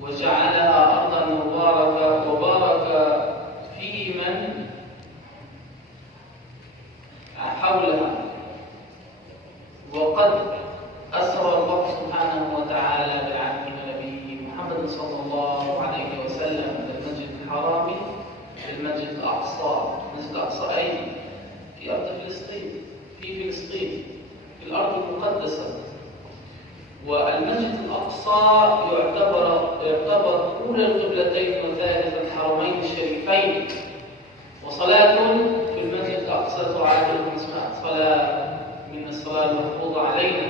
وجعلها أرضا مباركة وبارك في من حولها. وقد أسر الله سبحانه وتعالى بعهد نبيه محمد صلى الله عليه وسلم من المسجد الحرام للمسجد الأقصى. المسجد الأقصى أي في أرض فلسطين، في فلسطين، في الأرض المقدسة. والمسجد الأقصى يعتبر أولى القبلتين وثالث الحرمين الشريفين. وصلاة في المسجد الأقصى تعادل صلاة من الصلاة المفروضة علينا.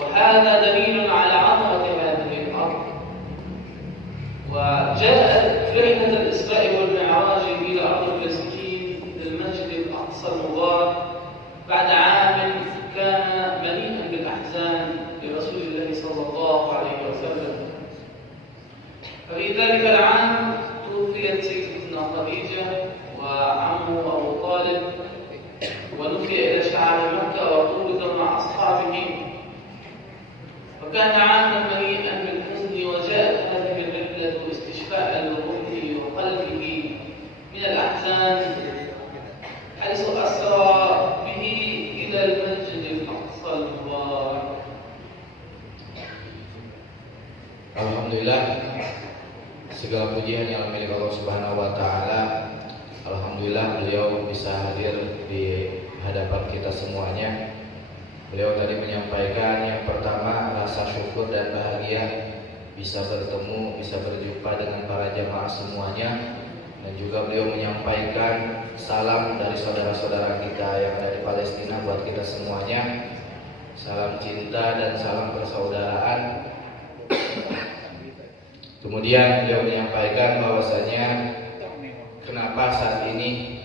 وهذا دليل على عظمة هذه الأرض. وجاءت رحلة الإسراء والمعراج إلى أرض فلسطين للمسجد الأقصى المبارك بعد عام كان مليئا بالأحزان لرسول الله صلى الله عليه وسلم. ففي ذلك العام توفيت سيدتنا خديجة وعمه أبو طالب، ونفي إلى شعاب مكة وطرد مع أصحابه. وكان عاما مليئا بالحزن، وجاءت هذه الرحلة استشفاء لروحه وقلبه من الأحزان، حيث أسرى به إلى المسجد الأقصى المبارك. Alhamdulillah, segala pujian yang milik Allah Subhanahu wa taala. Alhamdulillah beliau bisa hadir di hadapan kita semuanya. Beliau tadi menyampaikan yang pertama rasa syukur dan bahagia bisa bertemu, bisa berjumpa dengan para jamaah semuanya. Dan juga beliau menyampaikan salam dari saudara-saudara kita yang ada di Palestina buat kita semuanya. Salam cinta dan salam persaudaraan. Kemudian beliau menyampaikan bahwasanya kenapa saat ini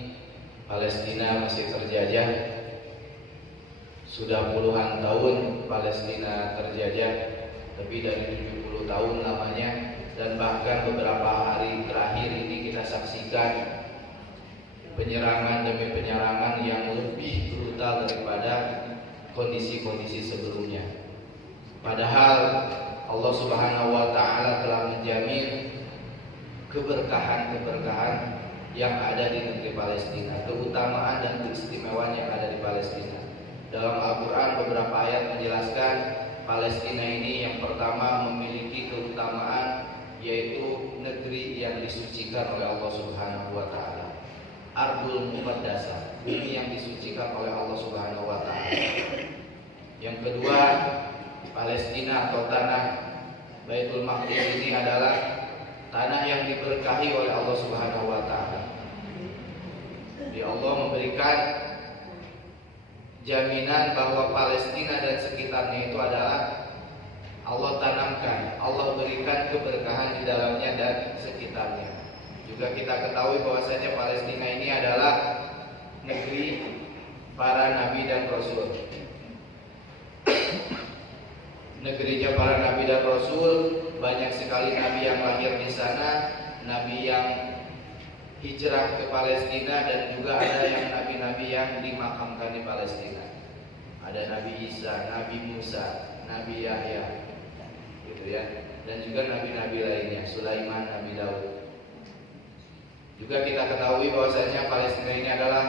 Palestina masih terjajah. Sudah puluhan tahun Palestina terjajah, lebih dari 70 tahun lamanya. Dan bahkan beberapa hari terakhir ini kita saksikan penyerangan demi penyerangan yang lebih brutal daripada kondisi-kondisi sebelumnya. Padahal Allah Subhanahu wa taala telah menjamin keberkahan-keberkahan yang ada di negeri Palestina, keutamaan dan keistimewaan yang ada di Palestina. Dalam Al-Qur'an beberapa ayat menjelaskan Palestina ini yang pertama memiliki keutamaan, yaitu negeri yang disucikan oleh Allah Subhanahu wa taala. Ardul Muqaddasah, bumi yang disucikan oleh Allah Subhanahu wa taala. Yang kedua, Palestina atau tanah Baitul Maqdis ini adalah tanah yang diberkahi oleh Allah Subhanahu wa taala. Jadi Allah memberikan jaminan bahwa Palestina dan sekitarnya itu adalah Allah tanamkan, Allah berikan keberkahan di dalamnya dan sekitarnya. Juga kita ketahui bahwasanya Palestina ini adalah negeri para nabi dan rasul. Negerinya para nabi dan rasul, banyak sekali nabi yang lahir di sana, nabi yang hijrah ke Palestina, dan juga ada yang nabi-nabi yang dimakamkan di Palestina. Ada Nabi Isa, Nabi Musa, Nabi Yahya, gitu ya. Dan juga nabi-nabi lainnya, Sulaiman, Nabi Daud. Juga kita ketahui bahwasanya Palestina ini adalah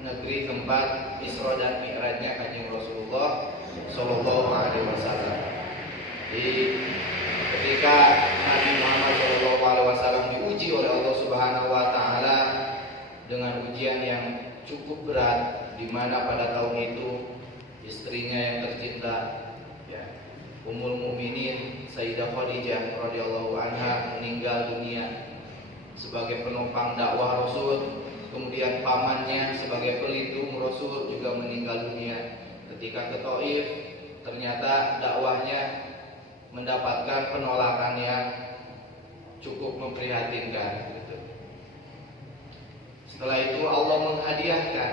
negeri tempat Isra dan Mi'rajnya Kanjeng Rasulullah Sallallahu Alaihi Wasallam. Jadi ketika Nabi Muhammad Sallallahu Alaihi Wasallam diuji oleh Allah Subhanahu Wa Taala dengan ujian yang cukup berat, di mana pada tahun itu istrinya yang tercinta, ya, Ummul Mukminin Sayyidah Khadijah radhiyallahu anha meninggal dunia sebagai penopang dakwah Rasul. Kemudian pamannya sebagai pelindung Rasul juga meninggal dunia. Ketika ke Thaif, ternyata dakwahnya mendapatkan penolakan yang cukup memprihatinkan. Setelah itu Allah menghadiahkan,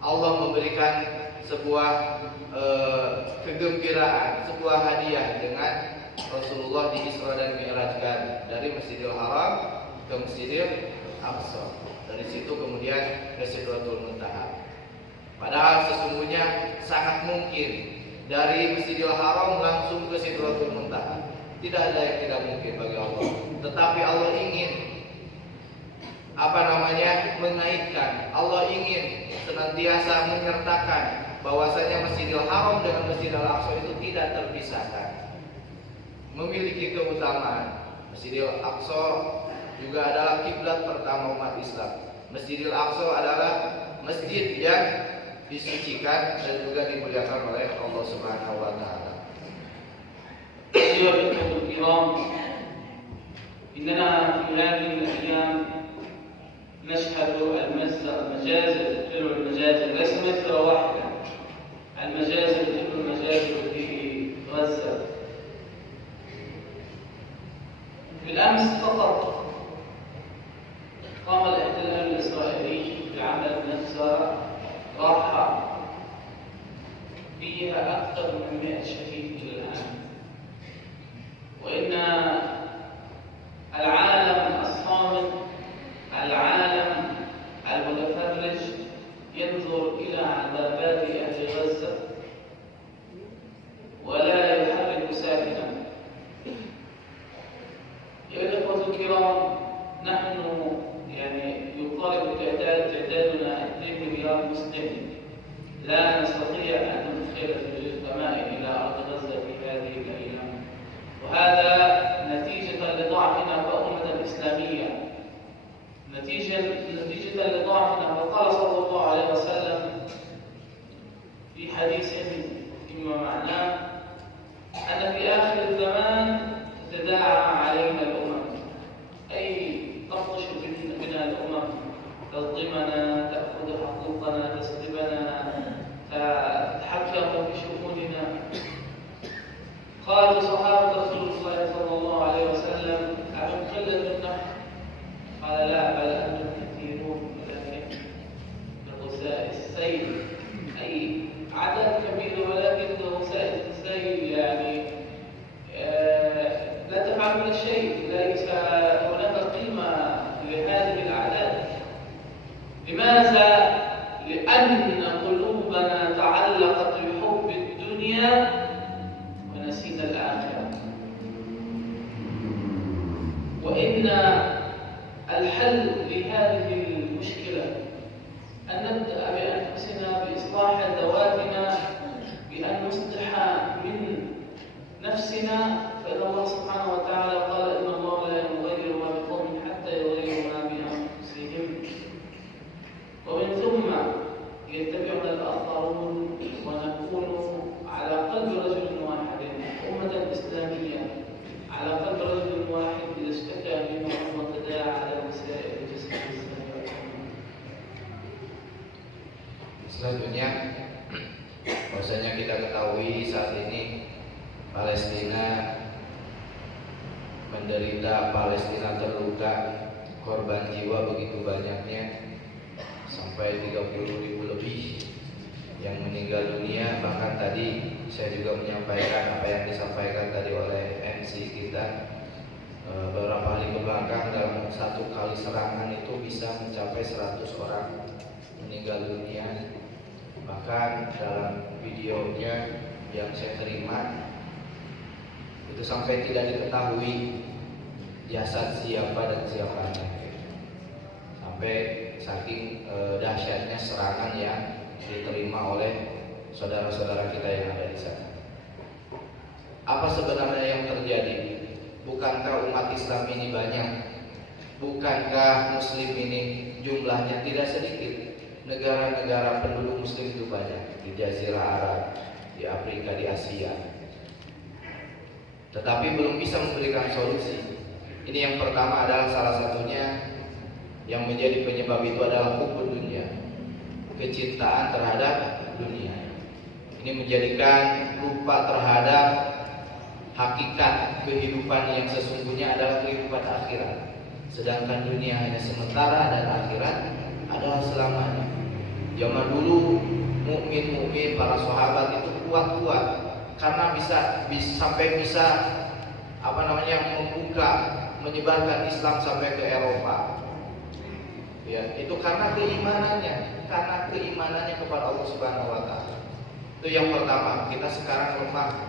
Allah memberikan sebuah kegembiraan, sebuah hadiah dengan Rasulullah di Isra dan Mi'rajkan dari Masjidil Haram ke Masjidil Aqsa. Dari situ kemudian ke Sidratul Muntaha. Padahal sesungguhnya sangat mungkin dari Masjidil Haram langsung ke Sidratul Muntaha. Tidak ada yang tidak mungkin bagi Allah. Tetapi Allah ingin mengaitkan. Allah ingin senantiasa menyertakan bahwasanya Masjidil Haram dengan Masjidil Aqsa itu tidak terpisahkan, memiliki keutamaan. Masjidil Aqsa juga adalah kiblat pertama umat Islam. Masjidil Aqsa adalah masjid yang disucikan dan juga dimuliakan oleh Allah Subhanahu wa taala. أيها الأخوة الكرام، إننا في هذه الأيام نشهد المجازر، ليس مجزرة واحدة، المجازر في غزة. بالأمس فقط قام الاحتلال الإسرائيلي بعمل مجزرة راح فيها أكثر من 100 شهيد إلى الآن. وإن العالم الصامت، العالم المتفرج ينظر إلى عذابات أهل غزة ولا يحرك ساكنا. يا الأخوة الكرام، نحن يطالب تعدادنا 2 مليار مسلم. لا نستطيع أن ندخل الضمائر إلى أرض غزة في هذه الأيام، وهذا نتيجة لضعفنا كأمة إسلامية، نتيجة لضعفنا. وقال صلى الله عليه وسلم في حديث فيما معناه أن في آخر الزمان تتداعى علينا الأمم، أي تبطش بنا الأمم، تصدمنا، تأخذ حقوقنا، تسلبنا، تتحكم في شؤوننا. قال صحابة رسول الله صلى الله عليه وسلم: أمن قلة نحن؟ قال: لا، بل أنتم كثيرون ولكن كغثاء السيل، أي عدد كبير ولكن كغثاء السيل، لا تفعلون شيء، ليس هناك قيمة لهذه الأعداد. لماذا؟ لأن قلوبنا تعلقت بحب الدنيا ونسينا الآخرة. وإن الحل لهذه المشكلة أن نبدأ بأنفسنا بإصلاح ذواتنا، بأن نصلح من نفسنا. فإن الله سبحانه وتعالى قال: إن الله لا يغير ما بقوم حتى يغيروا ما بأنفسهم. ومن ثم يتبعنا الآخرون ونكون على قلب رجل واحد، أمة إسلامية على قلب رجل واحد إذا اشتكى منه وتداعى على وسائل الجسد الإسلامي. Selanjutnya, bahwasanya kita ketahui saat ini Palestina menderita, Palestina terluka, korban jiwa begitu banyaknya, sampai 30.000 lebih yang meninggal dunia. Bahkan tadi saya juga menyampaikan apa yang disampaikan tadi oleh MC kita, beberapa hari kebelakang dalam satu kali serangan itu bisa mencapai 100 orang meninggal dunia. Bahkan dalam videonya yang saya terima itu sampai tidak diketahui jasad siapa dan siapanya, sampai saking dahsyatnya serangan yang diterima oleh saudara-saudara kita yang ada di sana. Apa sebenarnya yang terjadi? Bukankah umat Islam ini banyak? Bukankah Muslim ini jumlahnya tidak sedikit? Negara-negara penduduk Muslim itu banyak, di Jazirah Arab, di Afrika, di Asia. Tetapi belum bisa memberikan solusi. Ini yang pertama adalah salah satunya yang menjadi penyebab itu adalah hubbud dunia, kecintaan terhadap dunia. Ini menjadikan lupa terhadap hakikat kehidupan yang sesungguhnya adalah kehidupan akhirat. Sedangkan dunia hanya sementara dan akhirat adalah selamanya. Zaman dulu mukmin para sahabat itu kuat-kuat karena sampai bisa membuka, menyebarkan Islam sampai ke Eropa. Ya, itu karena keimanannya kepada Allah Subhanahu wa taala. Itu yang pertama, kita sekarang lemah.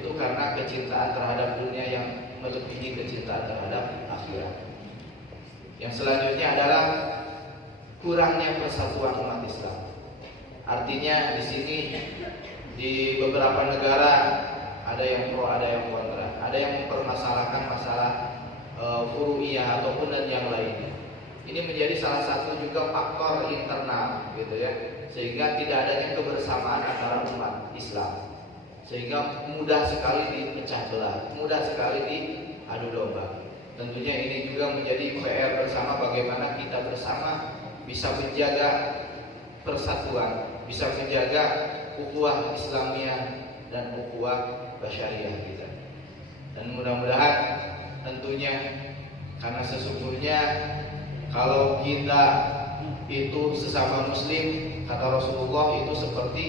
itu karena kecintaan terhadap dunia yang melebihi kecintaan terhadap akhirat. Yang selanjutnya adalah kurangnya persatuan umat Islam. Artinya di sini di beberapa negara ada yang pro, ada yang kontra, ada yang mempermasalahkan masalah furu'iyah ataupun dan yang lainnya. Ini menjadi salah satu juga faktor internal gitu ya, sehingga tidak adanya kebersamaan antara umat Islam, sehingga mudah sekali dipecah belah, mudah sekali diadu domba. Tentunya ini juga menjadi PR bersama, bagaimana kita bersama bisa menjaga persatuan, bisa menjaga ukhuwah Islamiyah dan ukhuwah basyariah kita. Dan mudah-mudahan tentunya, karena sesungguhnya kalau kita itu sesama muslim, kata Rasulullah, itu seperti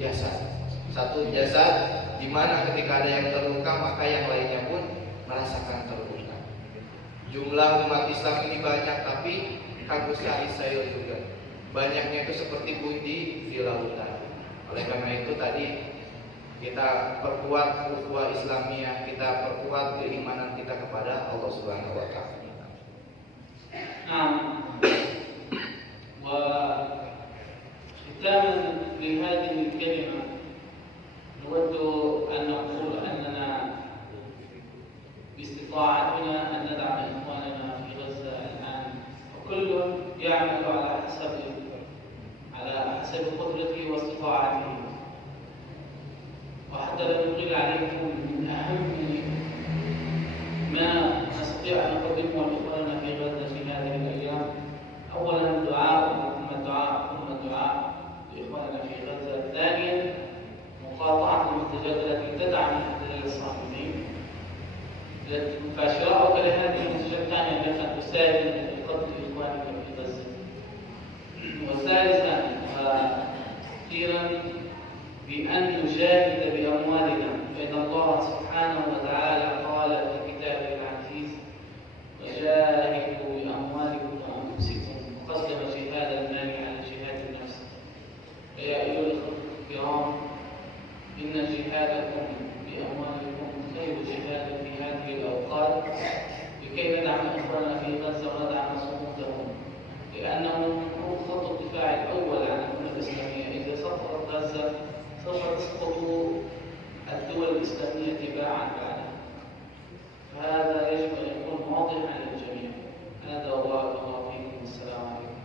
jasad. Satu jasad di mana ketika ada yang terluka maka yang lainnya pun merasakan terluka. Jumlah umat Islam ini banyak, tapi kagusah Israel juga. Banyaknya itu seperti pundi di lautan. Oleh karena itu tadi kita perkuat ukhuwah Islamiyah, kita perkuat keimanan kita kepada Allah Subhanahu wa taala. وختاما لهذه الكلمة نود أن نقول أننا باستطاعتنا أن ندعم إخواننا في غزة الآن، وكل يعمل على حسب قدرته واستطاعته. وحتى لا نطيل عليكم، من أهم ما نستطيع أن نقدمه لإخواننا في غزة في هذه الأيام أولا الدعاء، ثم الدعاء لإخواننا في غزة. ثانيا مقاطعة المنتجات التي تدعم الاحتلال الصهيوني، فشراؤك لهذه المنتجات ثانيا أن تساهم في قتل إخوانك في غزة. وثالثا وأخيرا بأن نجاهد بأموالنا، فإن الله سبحانه وتعالى قال في كتابه العزيز: وجاهدوا بأموالكم وأنفسكم، وقدم جهاد المال على جهاد النفس. يا أيها الأخوة الكرام، إن جهادكم بأموالكم خير جهاد في هذه الأوقات، لكي ندعم إخواننا في غزة وندعم صمودهم، لأنهم هم خط الدفاع الأول عن الأمة الإسلامية. إذا سقطت غزة سوف تسقط الدول الإسلامية تباعا بعدها، فهذا يجب أن يكون واضحا للجميع. هذا وبارك الله فيكم، والسلام عليكم.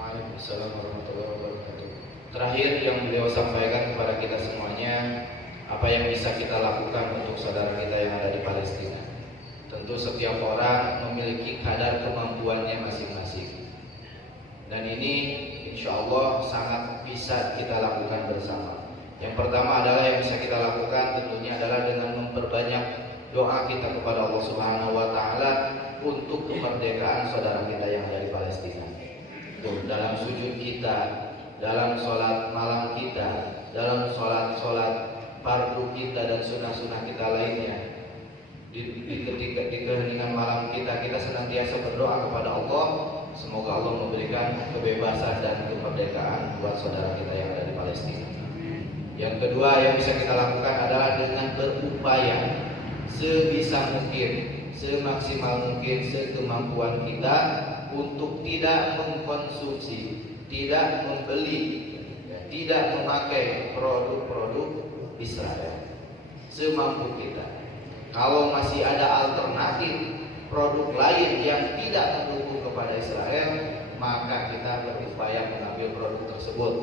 Waalaikumsalam warahmatullahi wabarakatuh. Terakhir yang beliau sampaikan kepada kita semuanya, apa yang bisa kita lakukan untuk saudara kita yang ada di Palestina. Tentu setiap orang memiliki kadar kemampuannya masing-masing, dan ini insya Allah sangat bisa kita lakukan bersama. Yang pertama adalah yang bisa kita lakukan tentunya adalah dengan memperbanyak doa kita kepada Allah Subhanahu wa taala untuk kemerdekaan saudara kita yang ada di Palestina. Dalam sujud kita, dalam sholat malam kita, dalam sholat fardu kita dan sunnah-sunnah kita lainnya, di keheningan malam kita senantiasa berdoa kepada Allah, semoga Allah memberikan kebebasan dan kemerdekaan buat saudara kita yang ada di Palestina. Yang kedua yang bisa kita lakukan adalah dengan berupaya sebisa mungkin, semaksimal mungkin, sekemampuan kita untuk tidak mengkonsumsi, tidak membeli, tidak memakai produk-produk Israel semampu kita. Kalau masih ada alternatif produk lain yang tidak mendukung kepada Israel, maka kita berupaya mengambil produk tersebut,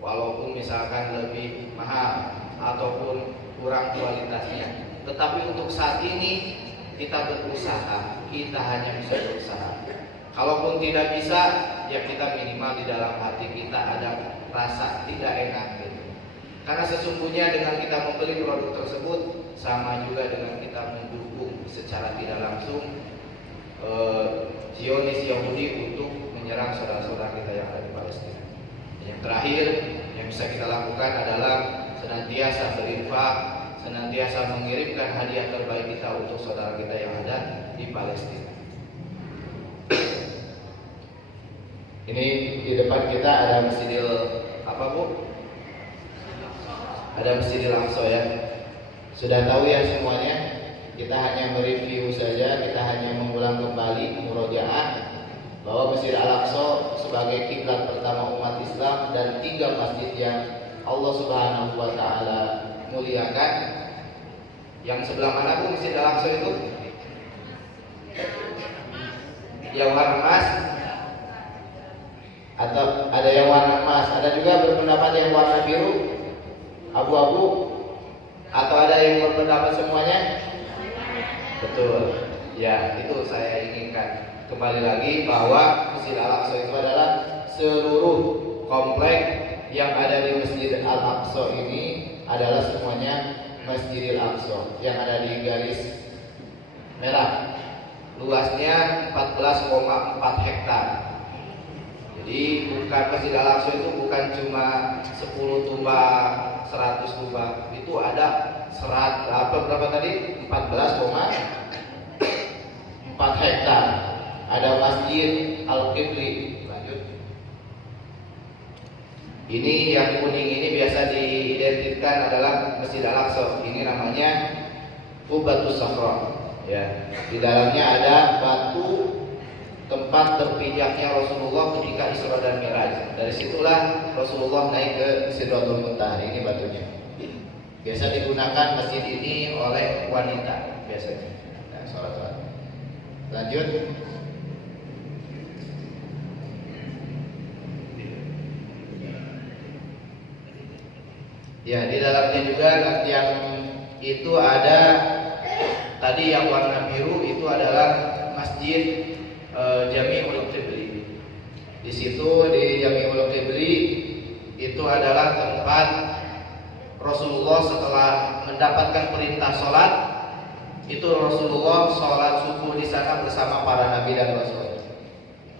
walaupun misalkan lebih mahal ataupun kurang kualitasnya. Tetapi untuk saat ini kita berusaha, kita hanya bisa berusaha. Kalaupun tidak bisa, ya kita minimal di dalam hati kita ada rasa tidak enak gitu. Karena sesungguhnya dengan kita membeli produk tersebut sama juga dengan kita mendukung secara tidak langsung Zionis Yahudi untuk menyerang saudara-saudara kita yang ada di Palestina. Yang terakhir yang bisa kita lakukan adalah senantiasa berinfak, senantiasa mengirimkan hadiah terbaik kita untuk saudara kita yang ada di Palestina. Ini di depan kita ada Masjidil apa Bu? ada Masjidil Aqsa ya. Sudah tahu ya semuanya. Kita hanya mereview saja, kita hanya mengulang kembali murojaah bahwa Masjid Al-Aqsa sebagai kiblat pertama umat Islam dan 3 masjid yang Allah Subhanahu wa taala muliakan. Yang sebelah mana Bu Masjid Al-Aqsa itu? Yang warna emas atau ada yang warna emas, ada juga berpendapat yang warna biru, abu-abu, atau ada yang berpendapat semuanya? Betul. Ya, itu saya inginkan. Kembali lagi bahwa Masjid Al-Aqsa itu adalah seluruh komplek yang ada di Masjid Al-Aqsa ini adalah semuanya Masjidil Aqsa yang ada di garis merah. Luasnya 14,4 hektar. Jadi bukan Masjid Al-Aqsa itu bukan cuma 10 tumbak, 100 tumbak. Itu ada berapa tadi? 14,4 hektar. Ada Masjid Al-Qibli. Lanjut. Ini yang kuning ini biasa diidentikan adalah Masjid Al-Aqsa. Ini namanya Qubatus Sakhra. Ya, di dalamnya ada batu tempat berpijaknya Rasulullah ketika Isra dan Mi'raj. Dari situlah Rasulullah naik ke Sidratul Muntaha. Ini batunya. Biasa digunakan masjid ini oleh wanita biasanya. Nah, sholat. Lanjut. Ya, di dalamnya juga yang itu ada tadi yang warna biru itu adalah Masjid Jami'ul Qibli. Di situ di Jami'ul Qibli itu adalah tempat Rasulullah setelah mendapatkan perintah sholat, itu Rasulullah sholat subuh di sana bersama para nabi dan rasul.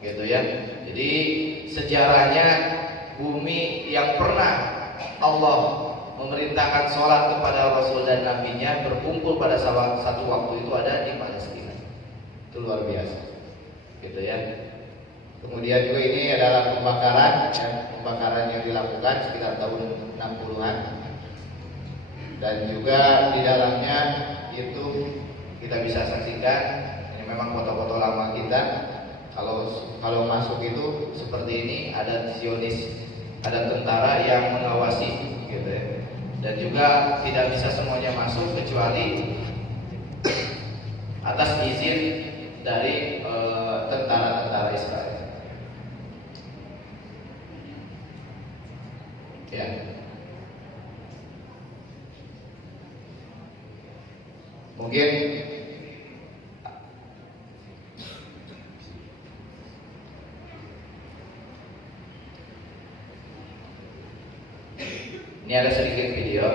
Gitu ya. Jadi sejarahnya bumi yang pernah Allah memerintahkan sholat kepada Rasul dan Nabi-Nya berkumpul pada satu waktu itu ada di Palestina. Itu luar biasa, gitu ya. Kemudian juga ini adalah pembakaran yang dilakukan sekitar tahun 60-an. Dan juga di dalamnya itu kita bisa saksikan ini memang foto-foto lama kita. Kalau masuk itu seperti ini, ada Zionis, ada tentara yang mengawasi, gitu ya. Dan juga tidak bisa semuanya masuk kecuali atas izin dari tentara-tentara Israel. Ya. Mungkin ini ada sedikit video.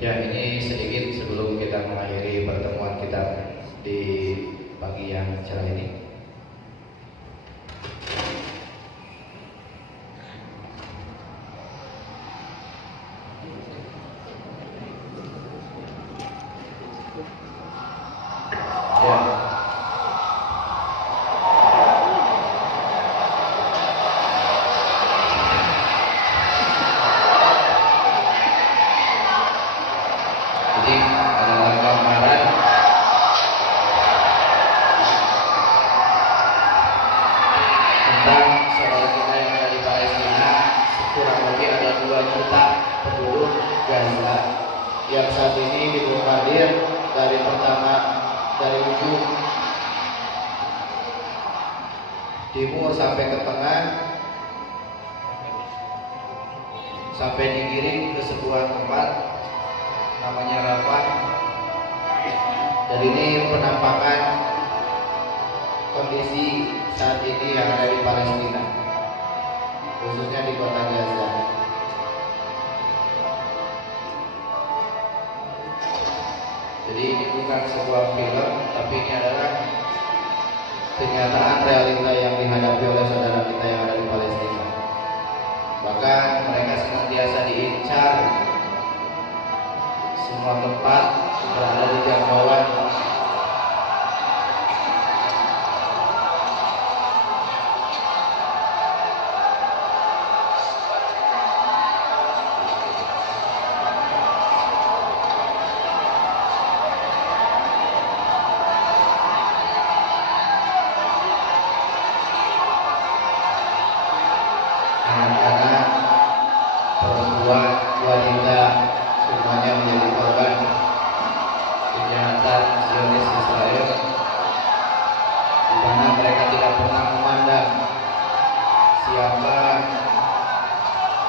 Ya, ini sedikit sebelum kita mengakhiri pertemuan kita di pagi yang cerah ini. yang saat ini dibombardir dari ujung timur sampai ke tengah, sampai dikirim ke sebuah tempat namanya Rafah. Dan ini penampakan kondisi saat ini yang ada di Palestina, khususnya di kota Gaza. Jadi ini bukan sebuah film, tapi ini adalah kenyataan realita yang dihadapi oleh saudara kita yang ada di Palestina. Bahkan mereka senantiasa diincar, semua tempat berada di jangkauan. Anak-anak, perempuan, wanita, semuanya menjadi korban kejahatan Zionis Israel, di mana mereka tidak pernah memandang siapa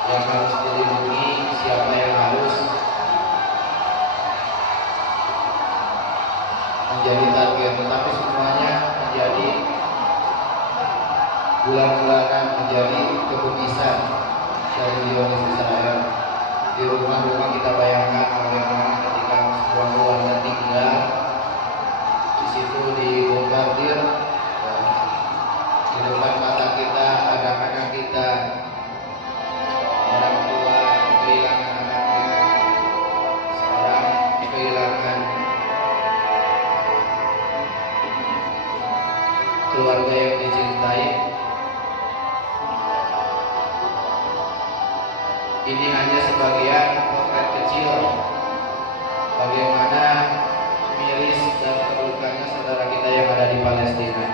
yang harus dilindungi, siapa yang harus menjadi target, tetapi semuanya menjadi bulan-bulanan, menjadi kebencian dari Zionis Israel. Di rumah-rumah kita bayangkan bagaimana ketika sebuah keluarga tinggal di situ dibombardir, di depan mata kita anak-anak kita, orang tua kehilangan anaknya, seorang kehilangan keluarga yang dicintai. Ini hanya sebagian potret kecil bagaimana miris dan terlukanya saudara kita yang ada di Palestina.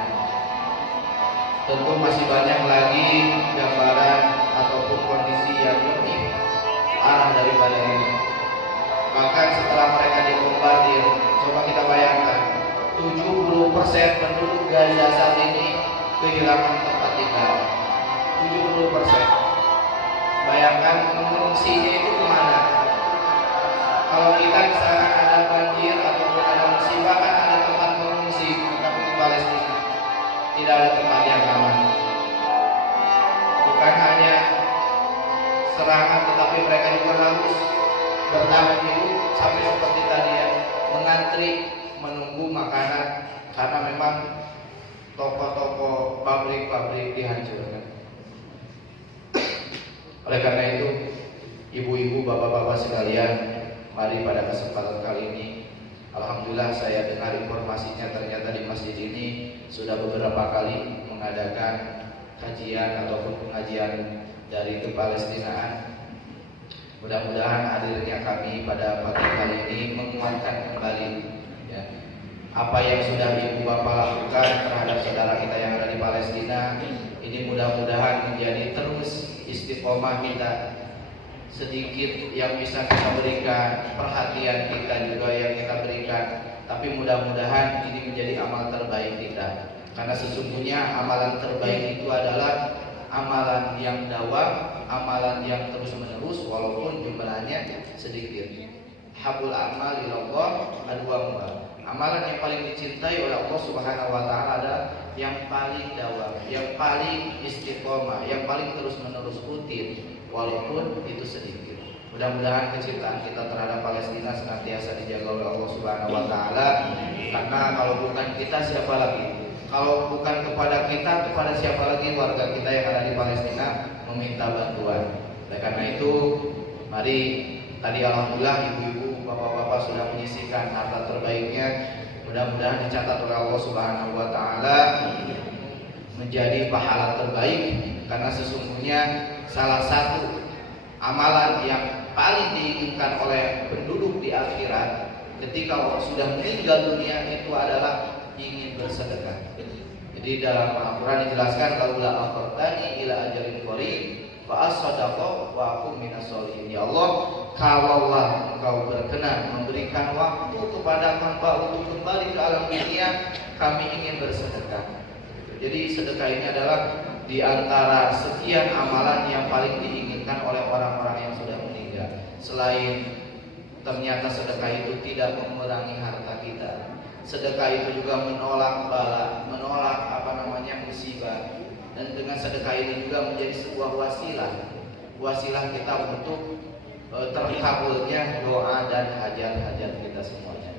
Tentu masih banyak lagi gambaran ataupun kondisi yang lebih parah daripada ini. Bahkan setelah mereka dibombardir, coba kita bayangkan 70% penduduk Gaza saat ini kehilangan tempat tinggal. 70%. Bayangkan mengungsinya itu kemana? Kalau kita misalkan ada banjir ataupun ada musibah, kan ada tempat mengungsi, tapi di Palestina tidak ada tempat yang aman. Bukan hanya serangan, tetapi mereka juga harus bertahan hidup sampai seperti tadi ya, mengantri menunggu makanan karena memang toko-toko, pabrik-pabrik dihancurkan. Oleh karena itu, ibu-ibu, bapak-bapak sekalian, mari pada kesempatan kali ini, alhamdulillah saya dengar informasinya ternyata di masjid ini sudah beberapa kali mengadakan kajian ataupun pengajian dari Kepalestinaan. Mudah-mudahan hadirnya kami pada pagi kali ini menguatkan kembali ya, apa yang sudah ibu bapak lakukan terhadap saudara kita yang ada di Palestina. Ini mudah-mudahan menjadi terus istiqomah kita, sedikit yang bisa kita berikan, perhatian kita juga yang kita berikan, tapi mudah-mudahan ini menjadi amal terbaik kita, karena sesungguhnya amalan terbaik itu adalah amalan yang dawam, amalan yang terus menerus walaupun jumlahnya sedikit. Habul amal ilallah adwamuha. Amalan yang paling dicintai oleh Allah Subhanahu wa taala adalah yang paling dawam, yang paling istiqomah, yang paling terus-menerus rutin walaupun itu sedikit. Mudah-mudahan kecintaan kita terhadap Palestina senantiasa dijaga oleh Allah Subhanahu wa taala, karena kalau bukan kita siapa lagi? Kalau bukan kepada kita, kepada siapa lagi warga kita yang ada di Palestina meminta bantuan. Oleh karena itu, mari tadi alhamdulillah ibu-ibu, bapak-bapak sudah menyisihkan harta terbaiknya. Mudah-mudahan dicatat oleh Allah Subhanahu wa taala menjadi pahala terbaik, karena sesungguhnya salah satu amalan yang paling diinginkan oleh penduduk di akhirat ketika sudah meninggal dunia itu adalah ingin bersedekah. Jadi dalam Al-Qur'an dijelaskan, laula akhartani ila ajalin qarib fa as-sadaqa wa akum minas sholihin. Ya Allah, kalaulah engkau berkenan memberikan waktu kepada hamba untuk kembali ke alam dunia, kami ingin bersedekah. Jadi sedekah ini adalah di antara sekian amalan yang paling diinginkan oleh orang-orang yang sudah meninggal. Selain ternyata sedekah itu tidak mengurangi harta kita, sedekah itu juga menolak bala, menolak musibah. Dan dengan sedekah ini juga menjadi sebuah wasilah kita untuk terkabulnya doa dan hajat-hajat kita semuanya.